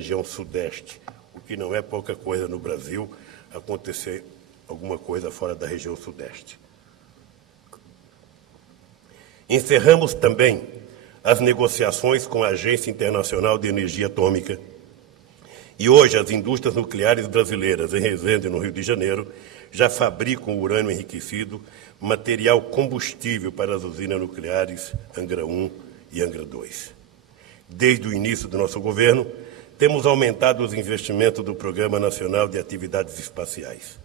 região sudeste, o que não é pouca coisa no Brasil, acontecer alguma coisa fora da região sudeste. Encerramos também as negociações com a Agência Internacional de Energia Atômica e hoje as indústrias nucleares brasileiras, em Resende, no Rio de Janeiro, já fabricam urânio enriquecido, material combustível para as usinas nucleares Angra 1 e Angra 2. Desde o início do nosso governo, temos aumentado os investimentos do Programa Nacional de Atividades Espaciais.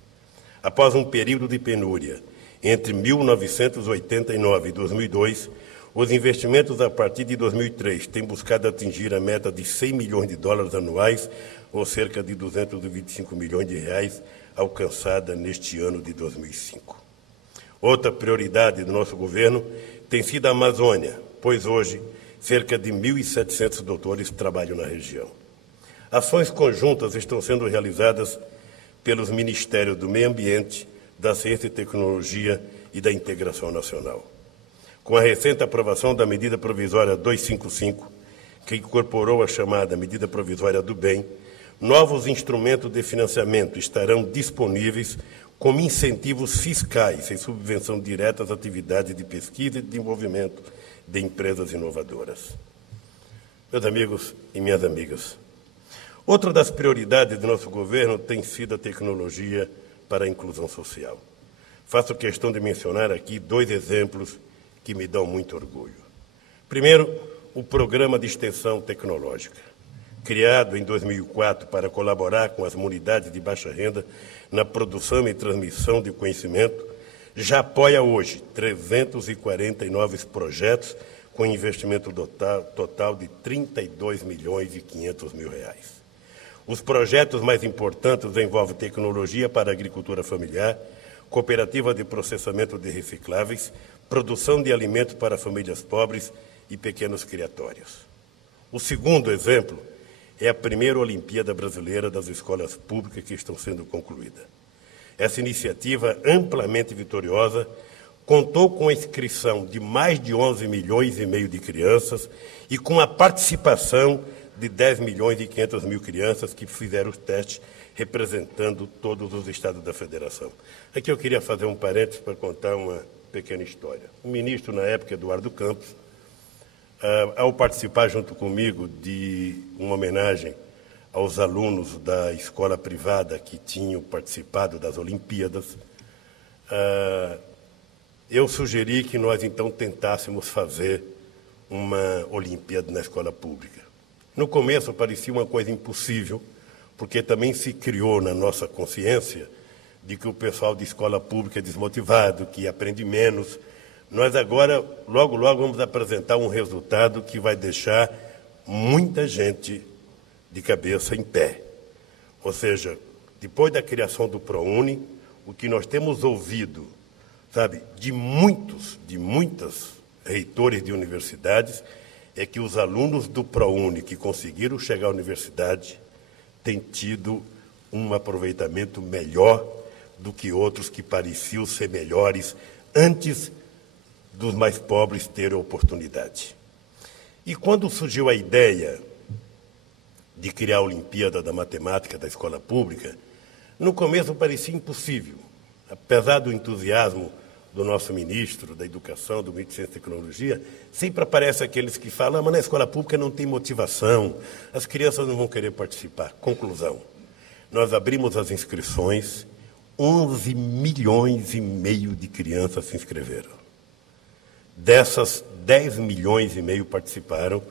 Após um período de penúria, entre 1989 e 2002, os investimentos a partir de 2003 têm buscado atingir a meta de $100 milhões anuais, ou cerca de 225 milhões de reais, alcançada neste ano de 2005. Outra prioridade do nosso governo tem sido a Amazônia, pois hoje cerca de 1.700 doutores trabalham na região. Ações conjuntas estão sendo realizadas pelos Ministérios do Meio Ambiente, da Ciência e Tecnologia e da Integração Nacional. Com a recente aprovação da Medida Provisória 255, que incorporou a chamada Medida Provisória do Bem, novos instrumentos de financiamento estarão disponíveis como incentivos fiscais e subvenção direta às atividades de pesquisa e desenvolvimento de empresas inovadoras. Meus amigos e minhas amigas, outra das prioridades do nosso governo tem sido a tecnologia para a inclusão social. Faço questão de mencionar aqui 2 exemplos que me dão muito orgulho. Primeiro, o Programa de Extensão Tecnológica, criado em 2004 para colaborar com as comunidades de baixa renda na produção e transmissão de conhecimento, já apoia hoje 349 projetos com investimento total de R$32,5 milhões. Os projetos mais importantes envolvem tecnologia para a agricultura familiar, cooperativa de processamento de recicláveis, produção de alimentos para famílias pobres e pequenos criatórios. O segundo exemplo é a primeira Olimpíada Brasileira das Escolas Públicas que estão sendo concluída. Essa iniciativa, amplamente vitoriosa, contou com a inscrição de mais de 11,5 milhões de crianças e com a participação de 10,5 milhões crianças que fizeram os testes, representando todos os estados da federação. Aqui eu queria fazer um parênteses para contar uma pequena história. O ministro, na época, Eduardo Campos, ao participar junto comigo de uma homenagem aos alunos da escola privada que tinham participado das Olimpíadas, eu sugeri que nós, então, tentássemos fazer uma Olimpíada na escola pública. No começo parecia uma coisa impossível, porque também se criou na nossa consciência de que o pessoal de escola pública é desmotivado, que aprende menos. Nós agora, logo, vamos apresentar um resultado que vai deixar muita gente de cabeça em pé. Ou seja, depois da criação do ProUni, o que nós temos ouvido, de muitas reitores de universidades, é que os alunos do ProUni que conseguiram chegar à universidade têm tido um aproveitamento melhor do que outros que pareciam ser melhores antes dos mais pobres terem oportunidade. E quando surgiu a ideia de criar a Olimpíada da Matemática da Escola Pública, no começo parecia impossível, apesar do entusiasmo do nosso ministro da Educação, do ministro de Ciência e Tecnologia, sempre aparece aqueles que falam, mas na escola pública não tem motivação, as crianças não vão querer participar. Conclusão, nós abrimos as inscrições, 11,5 milhões de crianças se inscreveram. Dessas, 10,5 milhões participaram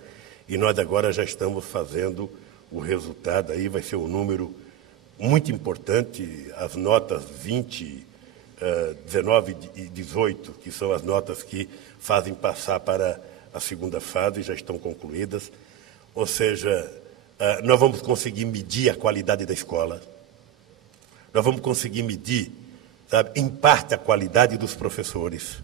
e nós agora já estamos fazendo o resultado, aí vai ser um número muito importante, as notas 20, 19 e 18, que são as notas que fazem passar para a segunda fase, já estão concluídas. Ou seja, nós vamos conseguir medir a qualidade da escola, nós vamos conseguir medir, em parte, a qualidade dos professores,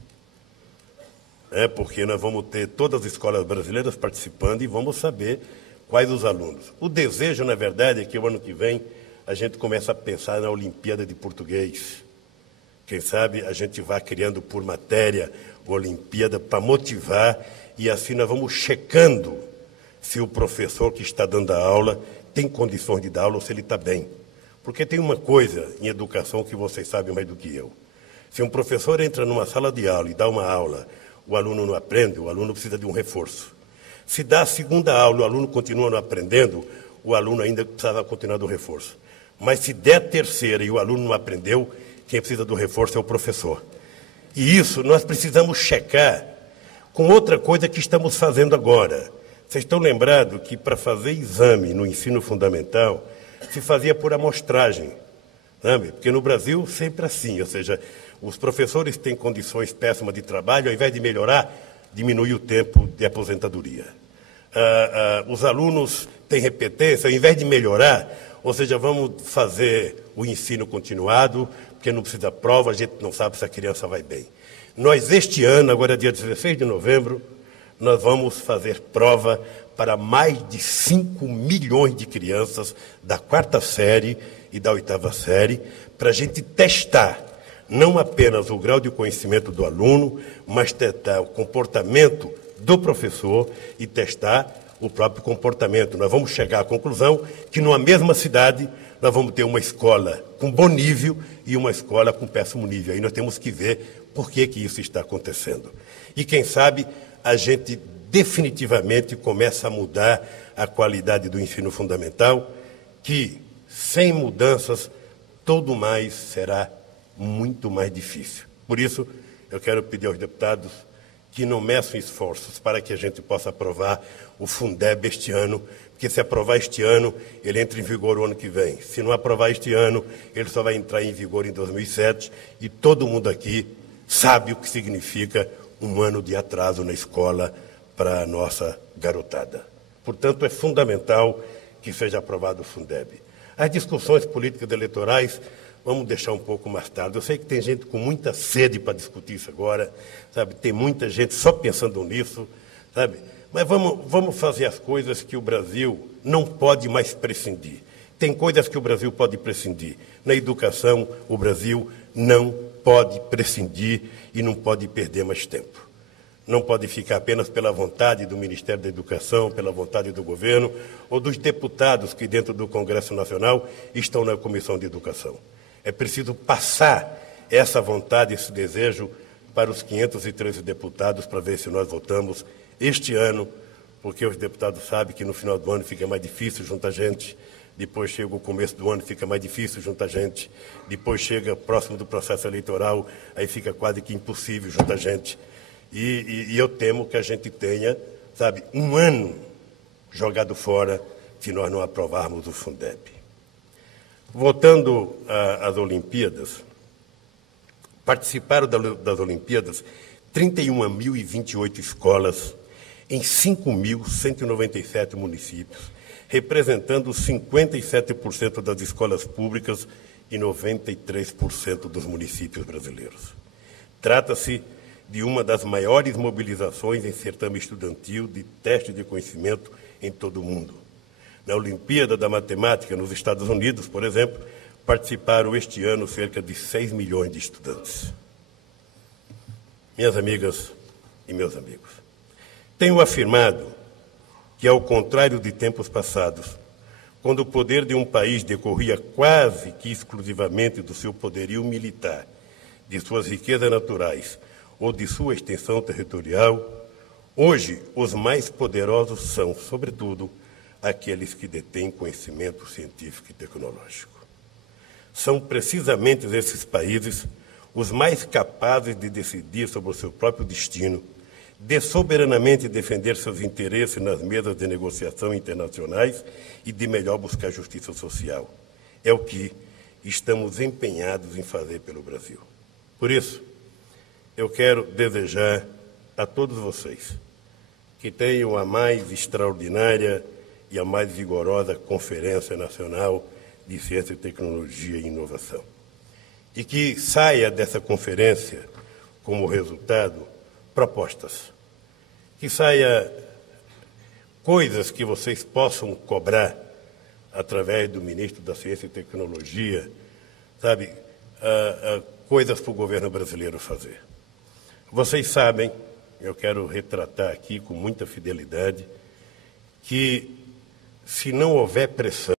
porque nós vamos ter todas as escolas brasileiras participando e vamos saber quais os alunos. O desejo, na verdade, é que o ano que vem a gente comece a pensar na Olimpíada de Português. Quem sabe a gente vai criando por matéria a Olimpíada para motivar e assim nós vamos checando se o professor que está dando a aula tem condições de dar aula ou se ele está bem. Porque tem uma coisa em educação que vocês sabem mais do que eu. Se um professor entra numa sala de aula e dá uma aula, o aluno não aprende, o aluno precisa de um reforço. Se dá a segunda aula e o aluno continua não aprendendo, o aluno ainda precisa continuar do reforço. Mas se der a terceira e o aluno não aprendeu, quem precisa do reforço é o professor. E isso nós precisamos checar com outra coisa que estamos fazendo agora. Vocês estão lembrados que para fazer exame no ensino fundamental se fazia por amostragem, sabe? Porque no Brasil sempre assim, ou seja, os professores têm condições péssimas de trabalho, ao invés de melhorar, diminui o tempo de aposentadoria. Os alunos têm repetência, ao invés de melhorar, ou seja, vamos fazer o ensino continuado, porque não precisa prova, a gente não sabe se a criança vai bem. Nós, este ano, agora dia 16 de novembro, nós vamos fazer prova para mais de 5 milhões de crianças da 4ª série e da 8ª série, para a gente testar não apenas o grau de conhecimento do aluno, mas testar o comportamento do professor e testar o próprio comportamento. Nós vamos chegar à conclusão que, numa mesma cidade, nós vamos ter uma escola com bom nível e uma escola com péssimo nível. Aí nós temos que ver por que isso está acontecendo. E, quem sabe, a gente definitivamente começa a mudar a qualidade do ensino fundamental, que, sem mudanças, tudo mais será muito mais difícil. Por isso, eu quero pedir aos deputados que não meçam esforços para que a gente possa aprovar o Fundeb este ano, porque se aprovar este ano, ele entra em vigor o ano que vem. Se não aprovar este ano, ele só vai entrar em vigor em 2007, e todo mundo aqui sabe o que significa um ano de atraso na escola para a nossa garotada. Portanto, é fundamental que seja aprovado o Fundeb. As discussões políticas eleitorais vamos deixar um pouco mais tarde. Eu sei que tem gente com muita sede para discutir isso agora, sabe? Tem muita gente só pensando nisso, sabe? Mas vamos fazer as coisas que o Brasil não pode mais prescindir. Tem coisas que o Brasil pode prescindir. Na educação, o Brasil não pode prescindir e não pode perder mais tempo. Não pode ficar apenas pela vontade do Ministério da Educação, pela vontade do governo ou dos deputados que dentro do Congresso Nacional estão na Comissão de Educação. É preciso passar essa vontade, esse desejo para os 513 deputados para ver se nós votamos este ano, porque os deputados sabem que no final do ano fica mais difícil juntar gente, depois chega o começo do ano, fica mais difícil juntar gente, depois chega próximo do processo eleitoral, aí fica quase que impossível juntar gente. E eu temo que a gente tenha, sabe, um ano jogado fora se nós não aprovarmos o Fundeb. Voltando às Olimpíadas, participaram das Olimpíadas 31.028 escolas em 5.197 municípios, representando 57% das escolas públicas e 93% dos municípios brasileiros. Trata-se de uma das maiores mobilizações em certame estudantil de teste de conhecimento em todo o mundo. Na Olimpíada da Matemática, nos Estados Unidos, por exemplo, participaram este ano cerca de 6 milhões de estudantes. Minhas amigas e meus amigos, tenho afirmado que, ao contrário de tempos passados, quando o poder de um país decorria quase que exclusivamente do seu poderio militar, de suas riquezas naturais ou de sua extensão territorial, hoje os mais poderosos são, sobretudo, aqueles que detêm conhecimento científico e tecnológico. São precisamente esses países os mais capazes de decidir sobre o seu próprio destino, de soberanamente defender seus interesses nas mesas de negociação internacionais e de melhor buscar justiça social. É o que estamos empenhados em fazer pelo Brasil. Por isso, eu quero desejar a todos vocês que tenham a mais extraordinária e a mais vigorosa Conferência Nacional de Ciência, Tecnologia e Inovação. E que saia dessa conferência, como resultado, propostas. Que saia coisas que vocês possam cobrar através do ministro da Ciência e Tecnologia, sabe, coisas para o governo brasileiro fazer. Vocês sabem, eu quero retratar aqui com muita fidelidade, que se não houver pressão